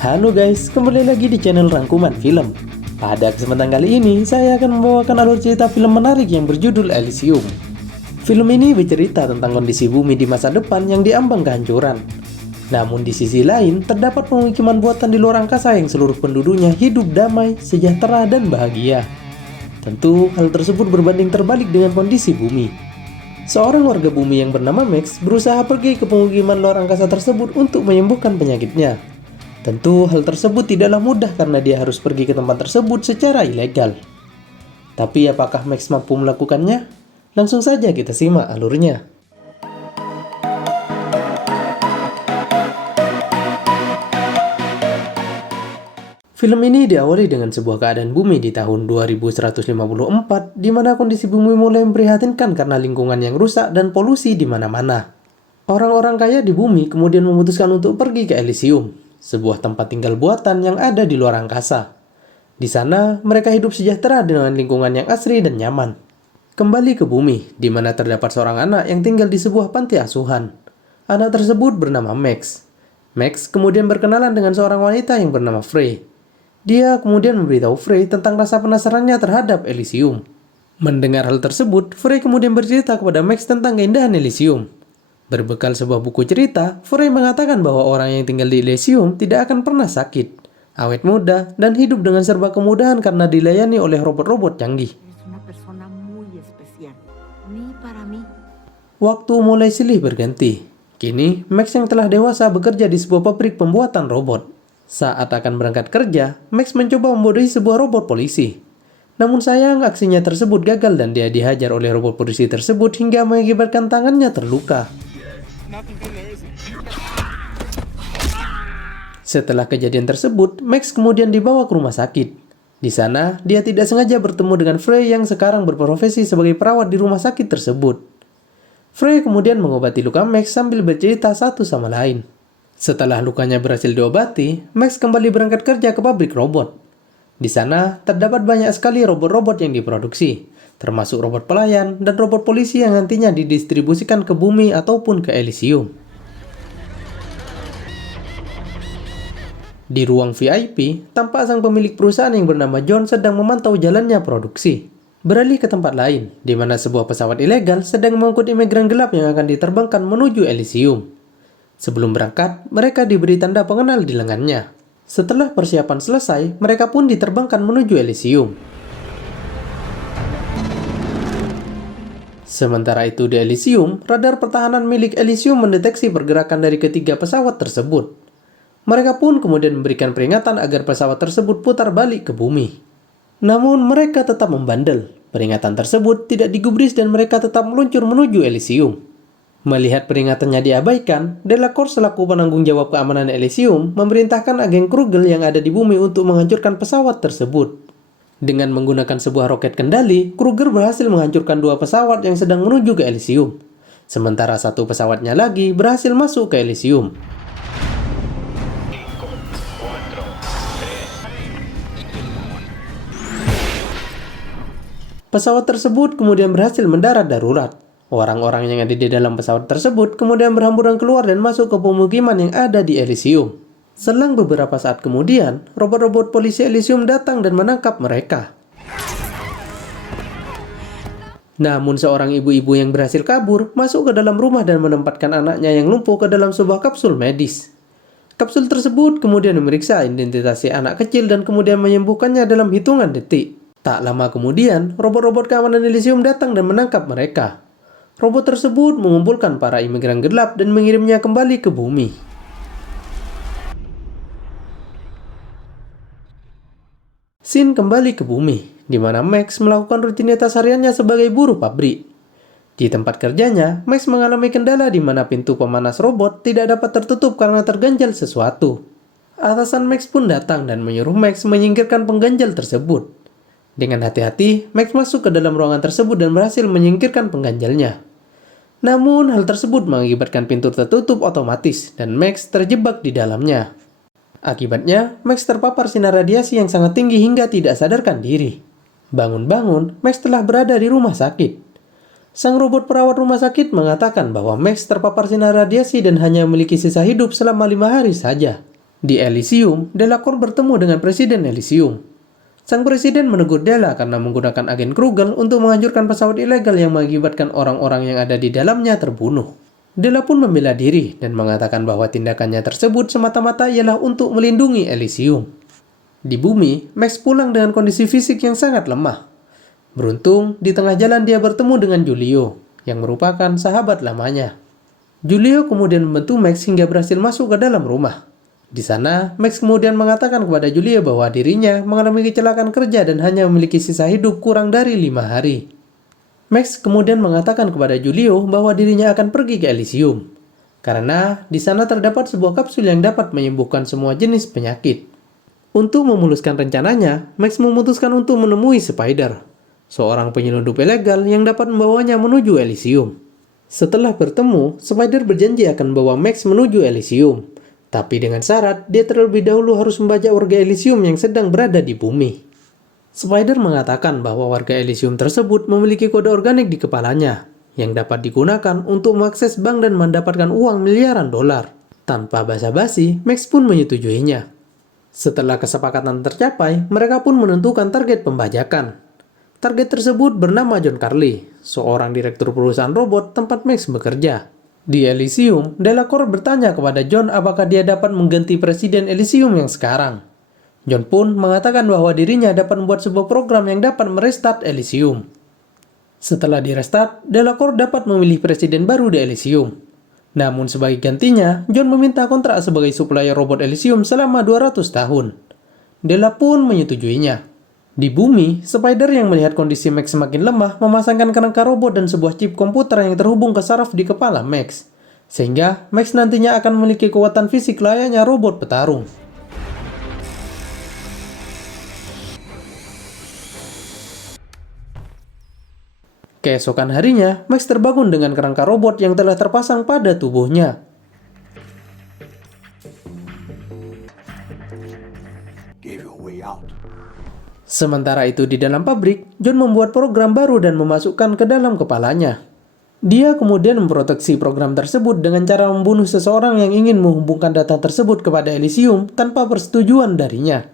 Halo guys, kembali lagi di channel Rangkuman Film. Pada kesempatan kali ini, saya akan membawakan alur cerita film menarik yang berjudul Elysium. Film ini bercerita tentang kondisi bumi di masa depan yang diambang kehancuran. Namun di sisi lain, terdapat pemukiman buatan di luar angkasa yang seluruh penduduknya hidup damai, sejahtera, dan bahagia. Tentu, hal tersebut berbanding terbalik dengan kondisi bumi. Seorang warga bumi yang bernama Max berusaha pergi ke pemukiman luar angkasa tersebut untuk menyembuhkan penyakitnya. Tentu hal tersebut tidaklah mudah karena dia harus pergi ke tempat tersebut secara ilegal. Tapi apakah Max mampu melakukannya? Langsung saja kita simak alurnya. Film ini diawali dengan sebuah keadaan bumi di tahun 2154, di mana kondisi bumi mulai memprihatinkan karena lingkungan yang rusak dan polusi di mana-mana. Orang-orang kaya di bumi kemudian memutuskan untuk pergi ke Elysium, sebuah tempat tinggal buatan yang ada di luar angkasa. Di sana, mereka hidup sejahtera dengan lingkungan yang asri dan nyaman. Kembali ke bumi, di mana terdapat seorang anak yang tinggal di sebuah panti asuhan. Anak tersebut bernama Max. Max kemudian berkenalan dengan seorang wanita yang bernama Frey. Dia kemudian memberitahu Frey tentang rasa penasarannya terhadap Elysium. Mendengar hal tersebut, Frey kemudian bercerita kepada Max tentang keindahan Elysium. Berbekal sebuah buku cerita, Frey mengatakan bahwa orang yang tinggal di Elysium tidak akan pernah sakit, awet muda, dan hidup dengan serba kemudahan karena dilayani oleh robot-robot canggih. Waktu mulai silih berganti. Kini, Max yang telah dewasa bekerja di sebuah pabrik pembuatan robot. Saat akan berangkat kerja, Max mencoba membodohi sebuah robot polisi. Namun sayang, aksinya tersebut gagal dan dia dihajar oleh robot polisi tersebut hingga mengakibatkan tangannya terluka. Setelah kejadian tersebut, Max kemudian dibawa ke rumah sakit. Di sana, dia tidak sengaja bertemu dengan Frey yang sekarang berprofesi sebagai perawat di rumah sakit tersebut. Frey kemudian mengobati luka Max sambil bercerita satu sama lain. Setelah lukanya berhasil diobati, Max kembali berangkat kerja ke pabrik robot. Di sana, terdapat banyak sekali robot-robot yang diproduksi, termasuk robot pelayan dan robot polisi yang nantinya didistribusikan ke bumi ataupun ke Elysium. Di ruang VIP, tampak sang pemilik perusahaan yang bernama John sedang memantau jalannya produksi. Beralih ke tempat lain, di mana sebuah pesawat ilegal sedang mengangkut imigran gelap yang akan diterbangkan menuju Elysium. Sebelum berangkat, mereka diberi tanda pengenal di lengannya. Setelah persiapan selesai, mereka pun diterbangkan menuju Elysium. Sementara itu di Elysium, radar pertahanan milik Elysium mendeteksi pergerakan dari ketiga pesawat tersebut. Mereka pun kemudian memberikan peringatan agar pesawat tersebut putar balik ke bumi. Namun mereka tetap membandel. Peringatan tersebut tidak digubris dan mereka tetap meluncur menuju Elysium. Melihat peringatannya diabaikan, Delacour selaku penanggung jawab keamanan Elysium memerintahkan agen Krugel yang ada di bumi untuk menghancurkan pesawat tersebut. Dengan menggunakan sebuah roket kendali, Kruger berhasil menghancurkan dua pesawat yang sedang menuju ke Elysium. Sementara satu pesawatnya lagi berhasil masuk ke Elysium. Pesawat tersebut kemudian berhasil mendarat darurat. Orang-orang yang ada di dalam pesawat tersebut kemudian berhamburan keluar dan masuk ke pemukiman yang ada di Elysium. Selang beberapa saat kemudian, robot-robot polisi Elysium datang dan menangkap mereka. Namun seorang ibu-ibu yang berhasil kabur masuk ke dalam rumah dan menempatkan anaknya yang lumpuh ke dalam sebuah kapsul medis. Kapsul tersebut kemudian memeriksa identitas si anak kecil dan kemudian menyembuhkannya dalam hitungan detik. Tak lama kemudian, robot-robot keamanan Elysium datang dan menangkap mereka. Robot tersebut mengumpulkan para imigran gelap dan mengirimnya kembali ke bumi. Scene kembali ke bumi, di mana Max melakukan rutinitas hariannya sebagai buruh pabrik. Di tempat kerjanya, Max mengalami kendala di mana pintu pemanas robot tidak dapat tertutup karena terganjal sesuatu. Atasan Max pun datang dan menyuruh Max menyingkirkan pengganjal tersebut. Dengan hati-hati, Max masuk ke dalam ruangan tersebut dan berhasil menyingkirkan pengganjalnya. Namun, hal tersebut mengakibatkan pintu tertutup otomatis dan Max terjebak di dalamnya. Akibatnya, Max terpapar sinar radiasi yang sangat tinggi hingga tidak sadarkan diri. Bangun-bangun, Max telah berada di rumah sakit. Sang robot perawat rumah sakit mengatakan bahwa Max terpapar sinar radiasi dan hanya memiliki sisa hidup selama 5 hari saja. Di Elysium, Delacour bertemu dengan Presiden Elysium. Sang presiden menegur Della karena menggunakan agen Krugel untuk menghancurkan pesawat ilegal yang mengakibatkan orang-orang yang ada di dalamnya terbunuh. Della pun membela diri dan mengatakan bahwa tindakannya tersebut semata-mata ialah untuk melindungi Elysium. Di bumi, Max pulang dengan kondisi fisik yang sangat lemah. Beruntung, di tengah jalan dia bertemu dengan Julio, yang merupakan sahabat lamanya. Julio kemudian membantu Max hingga berhasil masuk ke dalam rumah. Di sana, Max kemudian mengatakan kepada Julio bahwa dirinya mengalami kecelakaan kerja dan hanya memiliki sisa hidup kurang dari 5 hari. Max kemudian mengatakan kepada Julio bahwa dirinya akan pergi ke Elysium, karena di sana terdapat sebuah kapsul yang dapat menyembuhkan semua jenis penyakit. Untuk memuluskan rencananya, Max memutuskan untuk menemui Spider, seorang penyelundup ilegal yang dapat membawanya menuju Elysium. Setelah bertemu, Spider berjanji akan membawa Max menuju Elysium. Tapi dengan syarat, dia terlebih dahulu harus membajak warga Elysium yang sedang berada di bumi. Spider mengatakan bahwa warga Elysium tersebut memiliki kode organik di kepalanya, yang dapat digunakan untuk mengakses bank dan mendapatkan uang miliaran dolar. Tanpa basa-basi, Max pun menyetujuinya. Setelah kesepakatan tercapai, mereka pun menentukan target pembajakan. Target tersebut bernama John Carly, seorang direktur perusahaan robot tempat Max bekerja. Di Elysium, Delacour bertanya kepada John apakah dia dapat mengganti Presiden Elysium yang sekarang. John pun mengatakan bahwa dirinya dapat membuat sebuah program yang dapat merestart Elysium. Setelah direstart, Delacour dapat memilih presiden baru di Elysium. Namun sebagai gantinya, John meminta kontrak sebagai supplier robot Elysium selama 200 tahun. Della pun menyetujuinya. Di bumi, Spider yang melihat kondisi Max semakin lemah memasangkan kerangka robot dan sebuah chip komputer yang terhubung ke saraf di kepala Max. Sehingga Max nantinya akan memiliki kekuatan fisik layaknya robot petarung. Keesokan harinya, Max terbangun dengan kerangka robot yang telah terpasang pada tubuhnya. Sementara itu di dalam pabrik, John membuat program baru dan memasukkan ke dalam kepalanya. Dia kemudian memproteksi program tersebut dengan cara membunuh seseorang yang ingin menghubungkan data tersebut kepada Elysium tanpa persetujuan darinya.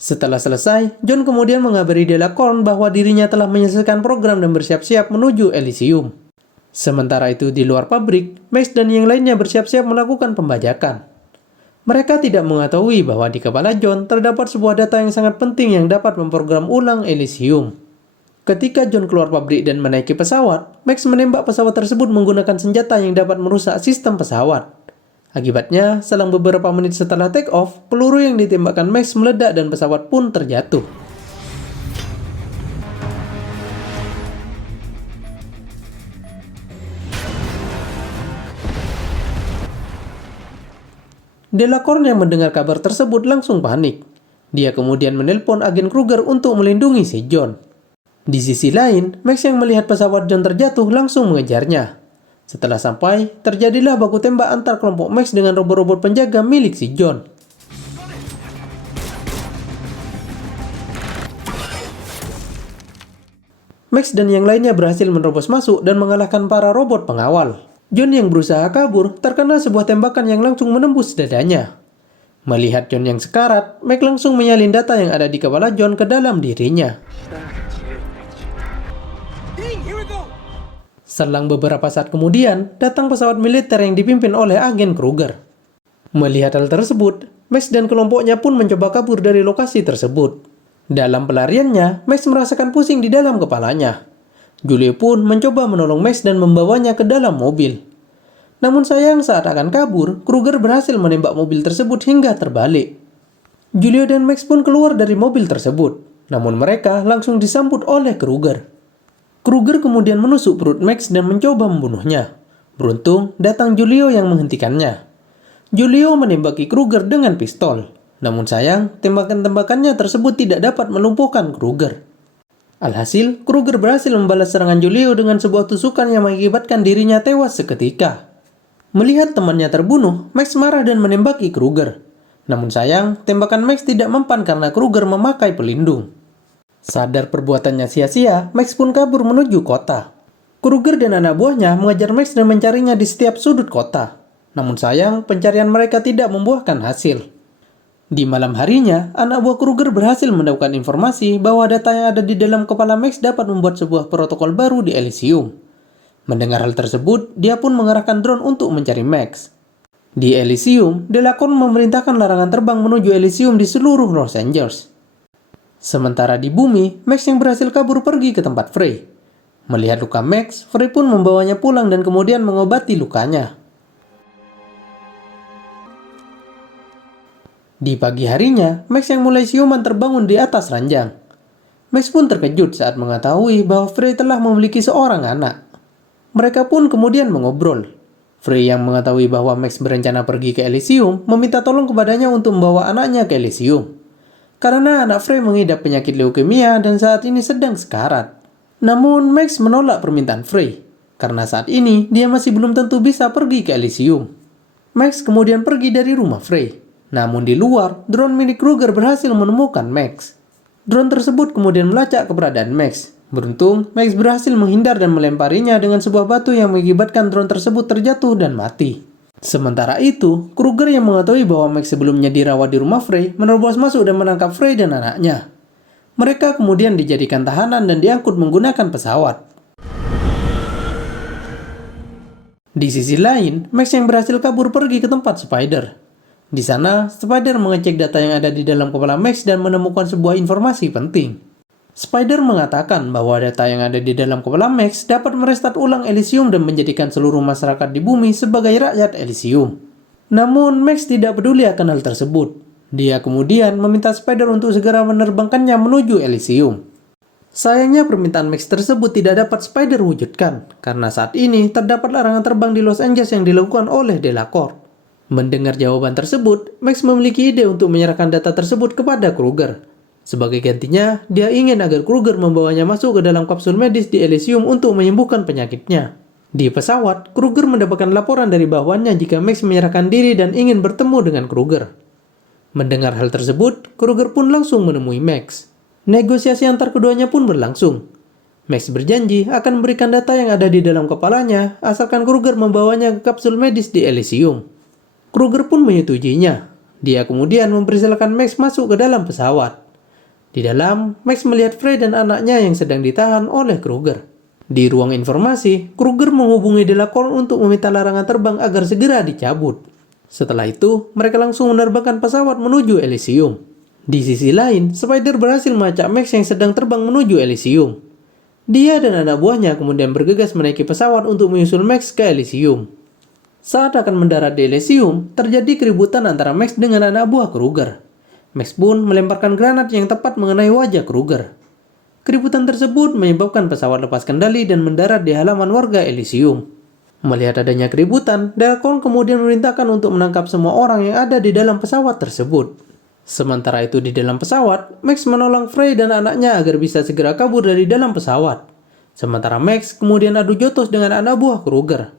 Setelah selesai, John kemudian mengabari Delacour bahwa dirinya telah menyelesaikan program dan bersiap-siap menuju Elysium. Sementara itu di luar pabrik, Max dan yang lainnya bersiap-siap melakukan pembajakan. Mereka tidak mengetahui bahwa di kepala John terdapat sebuah data yang sangat penting yang dapat memprogram ulang Elysium. Ketika John keluar pabrik dan menaiki pesawat, Max menembak pesawat tersebut menggunakan senjata yang dapat merusak sistem pesawat. Akibatnya, selang beberapa menit setelah take off, peluru yang ditembakkan Max meledak dan pesawat pun terjatuh. Delacour yang mendengar kabar tersebut langsung panik. Dia kemudian menelpon agen Kruger untuk melindungi si John. Di sisi lain, Max yang melihat pesawat John terjatuh langsung mengejarnya. Setelah sampai, terjadilah baku tembak antar kelompok Max dengan robot-robot penjaga milik si John. Max dan yang lainnya berhasil menerobos masuk dan mengalahkan para robot pengawal. John yang berusaha kabur terkena sebuah tembakan yang langsung menembus dadanya. Melihat John yang sekarat, Max langsung menyalin data yang ada di kepala John ke dalam dirinya. Selang beberapa saat kemudian, datang pesawat militer yang dipimpin oleh agen Kruger. Melihat hal tersebut, Max dan kelompoknya pun mencoba kabur dari lokasi tersebut. Dalam pelariannya, Max merasakan pusing di dalam kepalanya. Julio pun mencoba menolong Max dan membawanya ke dalam mobil. Namun sayang saat akan kabur, Kruger berhasil menembak mobil tersebut hingga terbalik. Julio dan Max pun keluar dari mobil tersebut, namun mereka langsung disambut oleh Kruger. Kruger kemudian menusuk perut Max dan mencoba membunuhnya. Beruntung, datang Julio yang menghentikannya. Julio menembaki Kruger dengan pistol, namun sayang, tembakan-tembakannya tersebut tidak dapat melumpuhkan Kruger. Alhasil, Kruger berhasil membalas serangan Julio dengan sebuah tusukan yang mengakibatkan dirinya tewas seketika. Melihat temannya terbunuh, Max marah dan menembaki Kruger. Namun sayang, tembakan Max tidak mempan karena Kruger memakai pelindung. Sadar perbuatannya sia-sia, Max pun kabur menuju kota. Kruger dan anak buahnya mengejar Max dan mencarinya di setiap sudut kota. Namun sayang, pencarian mereka tidak membuahkan hasil. Di malam harinya, anak buah Kruger berhasil mendapatkan informasi bahwa data yang ada di dalam kepala Max dapat membuat sebuah protokol baru di Elysium. Mendengar hal tersebut, dia pun mengerahkan drone untuk mencari Max. Di Elysium, Delacorn memerintahkan larangan terbang menuju Elysium di seluruh Los Angeles. Sementara di bumi, Max yang berhasil kabur pergi ke tempat Frey. Melihat luka Max, Frey pun membawanya pulang dan kemudian mengobati lukanya. Di pagi harinya, Max yang mulai siuman terbangun di atas ranjang. Max pun terkejut saat mengetahui bahwa Frey telah memiliki seorang anak. Mereka pun kemudian mengobrol. Frey yang mengetahui bahwa Max berencana pergi ke Elysium meminta tolong kepadanya untuk membawa anaknya ke Elysium. Karena anak Frey mengidap penyakit leukemia dan saat ini sedang sekarat. Namun Max menolak permintaan Frey, karena saat ini dia masih belum tentu bisa pergi ke Elysium. Max kemudian pergi dari rumah Frey. Namun di luar, drone milik Kruger berhasil menemukan Max. Drone tersebut kemudian melacak keberadaan Max. Beruntung, Max berhasil menghindar dan melemparinya dengan sebuah batu yang mengakibatkan drone tersebut terjatuh dan mati. Sementara itu, Kruger yang mengetahui bahwa Max sebelumnya dirawat di rumah Frey, menerobos masuk dan menangkap Frey dan anaknya. Mereka kemudian dijadikan tahanan dan diangkut menggunakan pesawat. Di sisi lain, Max yang berhasil kabur pergi ke tempat Spider. Di sana, Spider mengecek data yang ada di dalam kepala Max dan menemukan sebuah informasi penting. Spider mengatakan bahwa data yang ada di dalam kepala Max dapat merestart ulang Elysium dan menjadikan seluruh masyarakat di bumi sebagai rakyat Elysium. Namun, Max tidak peduli akan hal tersebut. Dia kemudian meminta Spider untuk segera menerbangkannya menuju Elysium. Sayangnya permintaan Max tersebut tidak dapat Spider wujudkan, karena saat ini terdapat larangan terbang di Los Angeles yang dilakukan oleh Delacorn. Mendengar jawaban tersebut, Max memiliki ide untuk menyerahkan data tersebut kepada Kruger. Sebagai gantinya, dia ingin agar Kruger membawanya masuk ke dalam kapsul medis di Elysium untuk menyembuhkan penyakitnya. Di pesawat, Kruger mendapatkan laporan dari bawahannya jika Max menyerahkan diri dan ingin bertemu dengan Kruger. Mendengar hal tersebut, Kruger pun langsung menemui Max. Negosiasi antar keduanya pun berlangsung. Max berjanji akan memberikan data yang ada di dalam kepalanya asalkan Kruger membawanya ke kapsul medis di Elysium. Kruger pun menyetujuinya. Dia kemudian mempersilahkan Max masuk ke dalam pesawat. Di dalam, Max melihat Frey dan anaknya yang sedang ditahan oleh Kruger. Di ruang informasi, Kruger menghubungi Delacorn untuk meminta larangan terbang agar segera dicabut. Setelah itu, mereka langsung menerbangkan pesawat menuju Elysium. Di sisi lain, Spider berhasil melacak Max yang sedang terbang menuju Elysium. Dia dan anak buahnya kemudian bergegas menaiki pesawat untuk menyusul Max ke Elysium. Saat akan mendarat di Elysium, terjadi keributan antara Max dengan anak buah Kruger. Max pun melemparkan granat yang tepat mengenai wajah Kruger. Keributan tersebut menyebabkan pesawat lepas kendali dan mendarat di halaman warga Elysium. Melihat adanya keributan, Delacorn kemudian memerintahkan untuk menangkap semua orang yang ada di dalam pesawat tersebut. Sementara itu di dalam pesawat, Max menolong Frey dan anaknya agar bisa segera kabur dari dalam pesawat. Sementara Max kemudian adu jotos dengan anak buah Kruger.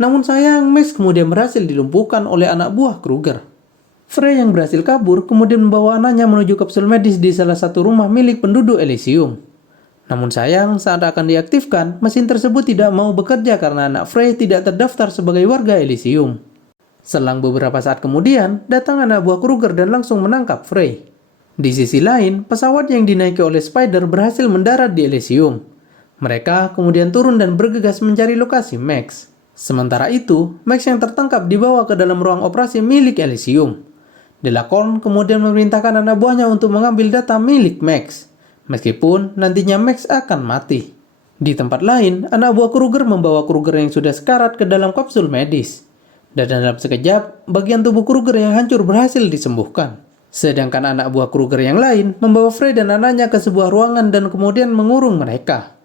Namun sayang, Max kemudian berhasil dilumpuhkan oleh anak buah Kruger. Frey yang berhasil kabur kemudian membawa anaknya menuju kapsul medis di salah satu rumah milik penduduk Elysium. Namun sayang, saat akan diaktifkan, mesin tersebut tidak mau bekerja karena anak Frey tidak terdaftar sebagai warga Elysium. Selang beberapa saat kemudian, datang anak buah Kruger dan langsung menangkap Frey. Di sisi lain, pesawat yang dinaiki oleh Spider berhasil mendarat di Elysium. Mereka kemudian turun dan bergegas mencari lokasi Max. Sementara itu, Max yang tertangkap dibawa ke dalam ruang operasi milik Elysium. Delacorn kemudian memerintahkan anak buahnya untuk mengambil data milik Max, meskipun nantinya Max akan mati. Di tempat lain, anak buah Kruger membawa Kruger yang sudah sekarat ke dalam kapsul medis. Dan dalam sekejap, bagian tubuh Kruger yang hancur berhasil disembuhkan. Sedangkan anak buah Kruger yang lain membawa Frey dan anaknya ke sebuah ruangan dan kemudian mengurung mereka.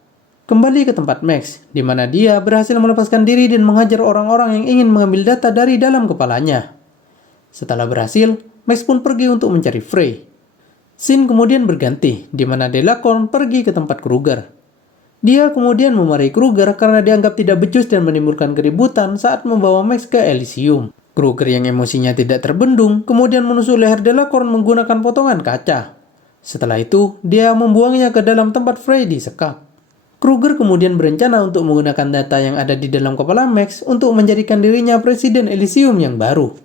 Kembali ke tempat Max, di mana dia berhasil melepaskan diri dan menghajar orang-orang yang ingin mengambil data dari dalam kepalanya. Setelah berhasil, Max pun pergi untuk mencari Frey. Scene kemudian berganti, di mana Delacorn pergi ke tempat Kruger. Dia kemudian memarahi Kruger karena dianggap tidak becus dan menimbulkan keributan saat membawa Max ke Elysium. Kruger yang emosinya tidak terbendung, kemudian menusuk leher Delacorn menggunakan potongan kaca. Setelah itu, dia membuangnya ke dalam tempat Frey disekap. Kruger kemudian berencana untuk menggunakan data yang ada di dalam kepala Max untuk menjadikan dirinya Presiden Elysium yang baru.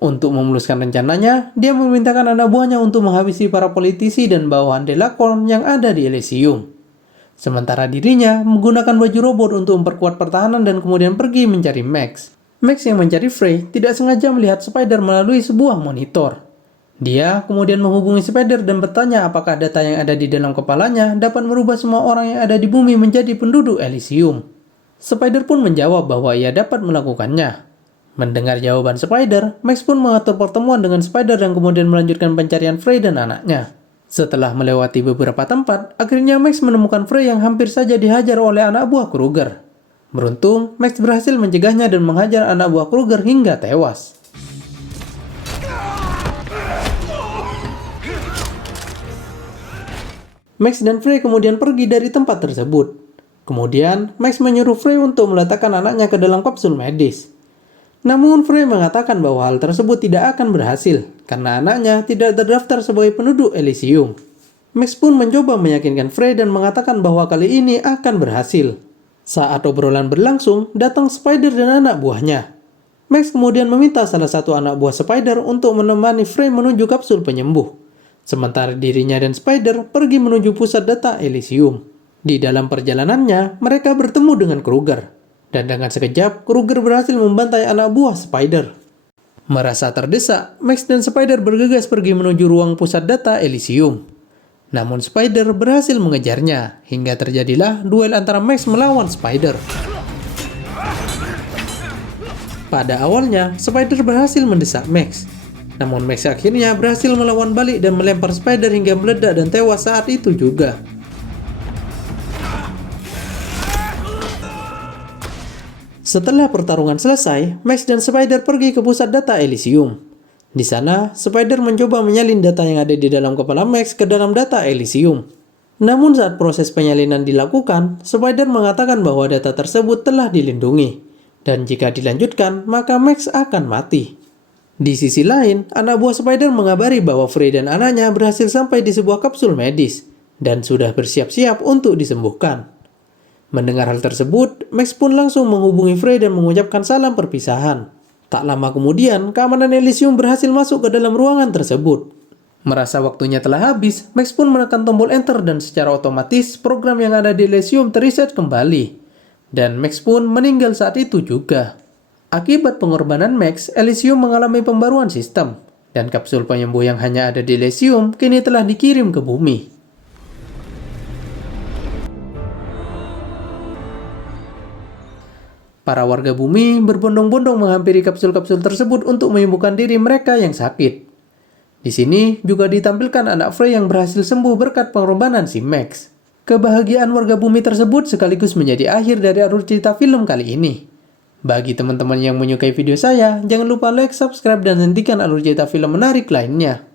Untuk memuluskan rencananya, dia memerintahkan anak buahnya untuk menghabisi para politisi dan bawahan Delacorn yang ada di Elysium. Sementara dirinya menggunakan baju robot untuk memperkuat pertahanan dan kemudian pergi mencari Max. Max yang mencari Frey tidak sengaja melihat Spider melalui sebuah monitor. Dia kemudian menghubungi Spider dan bertanya apakah data yang ada di dalam kepalanya dapat merubah semua orang yang ada di bumi menjadi penduduk Elysium. Spider pun menjawab bahwa ia dapat melakukannya. Mendengar jawaban Spider, Max pun mengatur pertemuan dengan Spider dan kemudian melanjutkan pencarian Frey dan anaknya. Setelah melewati beberapa tempat, akhirnya Max menemukan Frey yang hampir saja dihajar oleh anak buah Kruger. Beruntung, Max berhasil mencegahnya dan menghajar anak buah Kruger hingga tewas. Max dan Frey kemudian pergi dari tempat tersebut. Kemudian, Max menyuruh Frey untuk meletakkan anaknya ke dalam kapsul medis. Namun Frey mengatakan bahwa hal tersebut tidak akan berhasil, karena anaknya tidak terdaftar sebagai penduduk Elysium. Max pun mencoba meyakinkan Frey dan mengatakan bahwa kali ini akan berhasil. Saat obrolan berlangsung, datang Spider dan anak buahnya. Max kemudian meminta salah satu anak buah Spider untuk menemani Frey menuju kapsul penyembuh. Sementara dirinya dan Spider pergi menuju pusat data Elysium. Di dalam perjalanannya, mereka bertemu dengan Kruger. Dan dengan sekejap, Kruger berhasil membantai anak buah Spider. Merasa terdesak, Max dan Spider bergegas pergi menuju ruang pusat data Elysium. Namun Spider berhasil mengejarnya, hingga terjadilah duel antara Max melawan Spider. Pada awalnya, Spider berhasil mendesak Max. Namun Max akhirnya berhasil melawan balik dan melempar Spider hingga meledak dan tewas saat itu juga. Setelah pertarungan selesai, Max dan Spider pergi ke pusat data Elysium. Di sana, Spider mencoba menyalin data yang ada di dalam kepala Max ke dalam data Elysium. Namun saat proses penyalinan dilakukan, Spider mengatakan bahwa data tersebut telah dilindungi. Dan jika dilanjutkan, maka Max akan mati. Di sisi lain, anak buah Spider mengabari bahwa Frey dan anaknya berhasil sampai di sebuah kapsul medis dan sudah bersiap-siap untuk disembuhkan. Mendengar hal tersebut, Max pun langsung menghubungi Frey dan mengucapkan salam perpisahan. Tak lama kemudian, keamanan Elysium berhasil masuk ke dalam ruangan tersebut. Merasa waktunya telah habis, Max pun menekan tombol enter dan secara otomatis program yang ada di Elysium terreset kembali. Dan Max pun meninggal saat itu juga. Akibat pengorbanan Max, Elysium mengalami pembaruan sistem. Dan kapsul penyembuh yang hanya ada di Elysium kini telah dikirim ke bumi. Para warga bumi berbondong-bondong menghampiri kapsul-kapsul tersebut untuk menyembuhkan diri mereka yang sakit. Di sini juga ditampilkan anak Frey yang berhasil sembuh berkat pengorbanan si Max. Kebahagiaan warga bumi tersebut sekaligus menjadi akhir dari alur cerita film kali ini. Bagi teman-teman yang menyukai video saya, jangan lupa like, subscribe, dan hentikan alur cerita film menarik lainnya.